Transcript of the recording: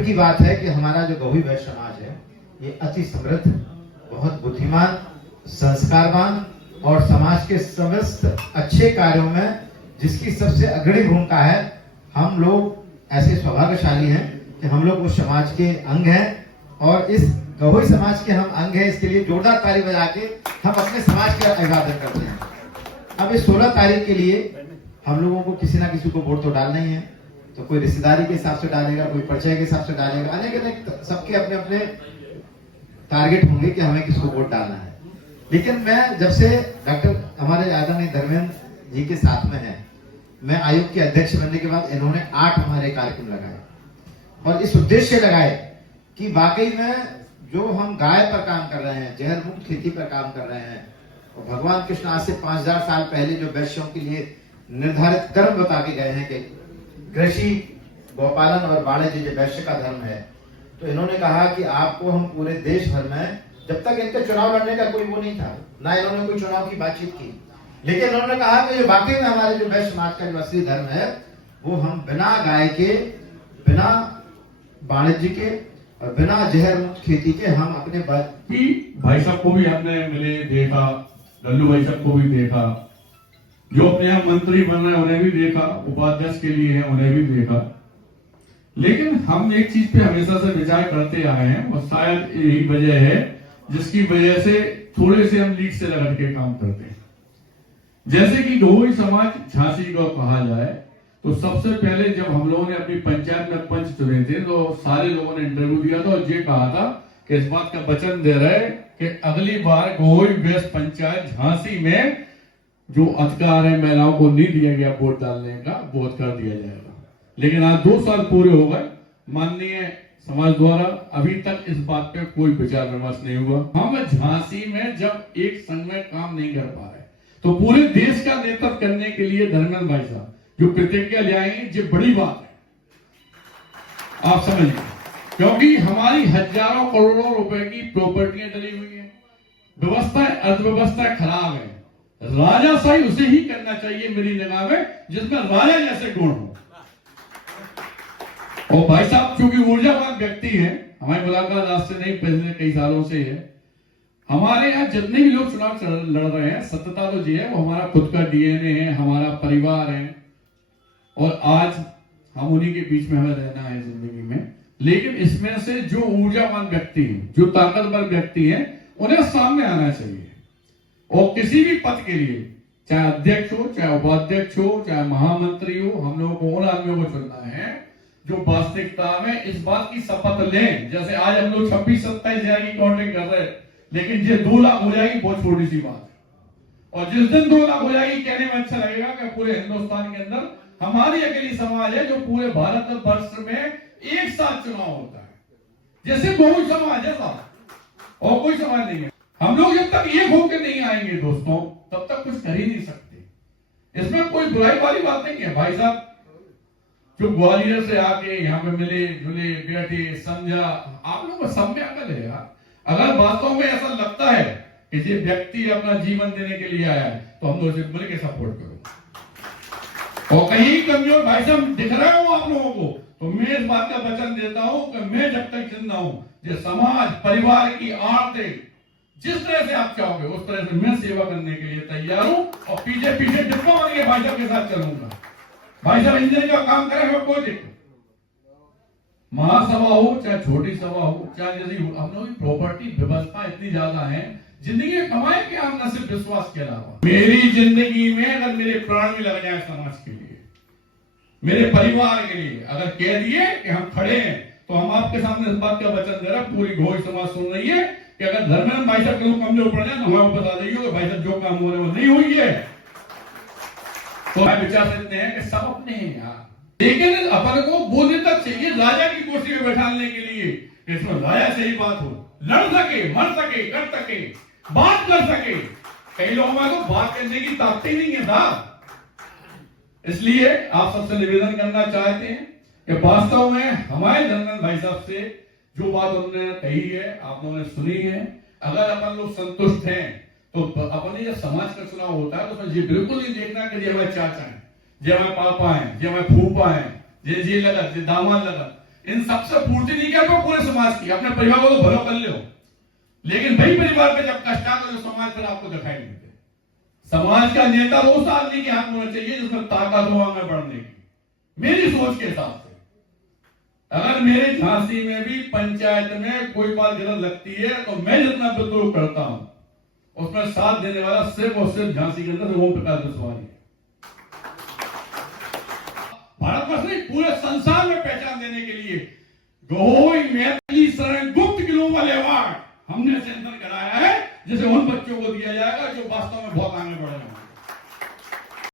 गर्व की बात है कि हमारा जो गौवी वैश्य समाज है ये अति समृद्ध, बहुत बुद्धिमान, संस्कारवान और समाज के समस्त अच्छे कार्यों में जिसकी सबसे अग्रणी भूमिका है। हम लोग ऐसे सौभाग्यशाली हैं कि हम लोग उस समाज के अंग हैं और इस गवई समाज के हम अंग हैं। इसके लिए जोरदार ताली बजा के हम अपने समाज की अभिवादन करते हैं। अब इस 16 तारीख के लिए हम लोगों को किसी ना किसी को वोट तो डालना ही है। तो कोई रिश्तेदारी के हिसाब से डालेगा, कोई परिचय के हिसाब से डालेगा, अनेक सबके अपने अपने टारगेट होंगे कि हमें किसको वोट डालना है। लेकिन मैं जब से डॉक्टर हमारे आदरणीय धर्मेंद्र जी के साथ में है, मैं आयोग के अध्यक्ष बनने के बाद इन्होंने 8 हमारे कार्यक्रम लगाए और इस उद्देश्य लगाए कि वाकई में जो हम गाय पर काम कर रहे हैं, जहर मुक्त खेती पर काम कर रहे हैं, और भगवान कृष्ण आज से 5000 साल पहले जो वैश्यों के लिए निर्धारित कर्म बता के गए हैं कि कृषि, गौपालन और वाणिज्य जो वैश्य का धर्म है, तो इन्होंने कहा कि आपको हम पूरे देश भर में, जब तक इनका चुनाव लड़ने का कोई वो नहीं था, ना इन्होंने कोई चुनाव की बातचीत की, लेकिन उन्होंने कहा कि जो वाकई में हमारे जो वैश्य समाज का जो असली धर्म है वो हम बिना गाय के, बिना वाणिज्य के और बिना जहर मुक्त खेती के हम अपने भाई साहब को भी हमने मिले देखा, लल्लू भाई साहब को भी देखा, जो अपने यहाँ मंत्री बन रहे हैं उन्हें भी देखा, उपाध्यक्ष के लिए हैं उन्हें भी देखा। लेकिन हम एक चीज पे हमेशा से विचार करते आए हैं और शायद यही वजह है जिसकी वजह से थोड़े से हम लीड से रगड़ के काम करते हैं। जैसे कि गवई समाज झांसी को कहा जाए तो सबसे पहले जब हम लोगों ने अपनी पंचायत में पंच चुने थे तो सारे लोगों ने इंटरव्यू दिया था और ये कहा था कि इस बात का वचन दे रहे कि अगली बार गवई वेस्ट पंचायत झांसी में जो अधिकार है महिलाओं को नहीं दिया गया वोट डालने का, वो अधिकार दिया जाएगा। लेकिन आज 2 साल पूरे हो गए, माननीय समाज द्वारा अभी तक इस बात पे कोई विचार विमर्श नहीं हुआ। हम झांसी में जब एक संग में काम नहीं कर पा रहे तो पूरे देश का नेतृत्व करने के लिए धर्मेंद्र भाई साहब जो प्रतिज्ञा ले आएंगे, ये बड़ी बात है, आप समझिए, क्योंकि हमारी हजारों करोड़ों रुपए की प्रॉपर्टियां डली हुई है, व्यवस्था अर्थव्यवस्था खराब है। राजाशाही उसे ही करना चाहिए मेरी निगाह में जिसमें राजा जैसे गुण हो। और भाई साहब क्योंकि ऊर्जावान व्यक्ति हैं, हमारी मुलाकात आज से नहीं पिछले कई सालों से है। हमारे यहाँ जितने भी लोग चुनाव लड़ रहे हैं, सत्यता तो जी है, वो हमारा खुद का डीएनए है, हमारा परिवार है और आज हम उन्हीं के बीच में हमें रहना है जिंदगी में। लेकिन इसमें से जो ऊर्जावान व्यक्ति हैं, जो ताकतवर व्यक्ति हैं, उन्हें सामने आना चाहिए और किसी भी पद के लिए, चाहे अध्यक्ष हो, चाहे उपाध्यक्ष हो, चाहे महामंत्री हो, हम लोगों को उन आदमियों को चुनना है जो वास्तविकता में इस बात की शपथ लें। जैसे आज हम लोग 26-27 हजार की काउंटिंग कर रहे हैं, लेकिन ये 2 लाख हो जाएगी, बहुत छोटी सी बात है। और जिस दिन 2 लाख हो जाएगी, कहने में अच्छा लगेगा कि पूरे हिंदुस्तान के अंदर हमारी अकेली समाज है जो पूरे भारत वर्ष में एक साथ चुनाव होता है, जैसे बहुत समाज है साहब, और कोई समाज नहीं है। हम लोग जब तक एक होकर नहीं आएंगे दोस्तों, तब तक कुछ कर ही नहीं सकते। इसमें कोई बुराई वाली बात नहीं है। भाई साहब जो ग्वालियर से आके यहाँ पे मिले जुले बैठे समझा, आप लोगों को सब में अकल है यार। अगर वास्तव में ऐसा लगता है कि ये व्यक्ति अपना जीवन देने के लिए आया है तो हम लोग मिल के सपोर्ट करो। और कहीं कमजोर भाई साहब दिख रहे हो आप लोगों को, तो मैं इस बात का वचन देता हूं कि मैं जब तक जिंदा हूं, जो समाज परिवार की आड़ जिस तरह से आप चाहोगे उस तरह से मैं सेवा करने के लिए तैयार हूं और पीछे पीछे डिब्बा बन के भाई साहब के साथ चलूंगा। भाई साहब इंजन का काम करेंगे, कोई दिक्कत, महासभा हो चाहे छोटी सभा हो, चाहे जैसी हम लोग की प्रॉपर्टी व्यवस्था इतनी ज्यादा है, जिंदगी कमाए के हम न सिर्फ विश्वास के अलावा मेरी जिंदगी में अगर मेरे प्राण भी लग जाए समाज के लिए, मेरे परिवार के लिए, अगर कह दिए कि हम खड़े हैं, तो हम आपके सामने इस बात का वचन दे रहे हैं, पूरी घोष समाज सुन रही है कि अगर धर्मेंद्र भाई साहब कहीं कमजोर पड़ जाए तो हमें बता देंगे कि भाई साहब जो काम हो रहे वो नहीं हुई है। तो हम विचार सकते हैं कि सब अपने हैं यार, लेकिन अपन को बोलने तक चाहिए राजा की कुर्सी में बैठाने के लिए, इसमें राजा से ही बात हो, लड़ सके, मर सके, कर सके, बात कर सके। कई लोगों में तो बात करने की ताकत ही नहीं है साहब। इसलिए आप सबसे निवेदन करना चाहते हैं कि वास्तव में हमारे धर्मेंद्र भाई साहब से जो बात उन्होंने कही है, आप लोगों ने सुनी है, अगर अपन लोग संतुष्ट हैं तो अपने जब समाज का चुनाव होता है तो उसमें ये बिल्कुल नहीं देखना कि ये हमारे चाचा हैं, ये हमारे पापा हैं, ये हमारे फूफा हैं, ये लगत, ये दामाद लगत। इन सबसे पूर्ति नहीं कर पाओ पूरे समाज की, अपने परिवार को तो भलो कर लो, लेकिन वही परिवार पे जब कष्ट आता तो समाज पर आपको दिखाई नहीं देते। समाज का नेता वो आदमी के हाथ में होना चाहिए जिसमें ताकत हो आगे बढ़ने की, मेरी सोच के हिसाब से। अगर मेरे झांसी में भी पंचायत में कोई बात गलत लगती है तो मैं जितना विद्रोह करता हूं उसमें साथ देने वाला सिर्फ और सिर्फ झांसी के अंदर ओम प्रकाश बिस्वाल है। भारतवर्ष नहीं पूरे संसार में पहचान देने के लिए गहोई में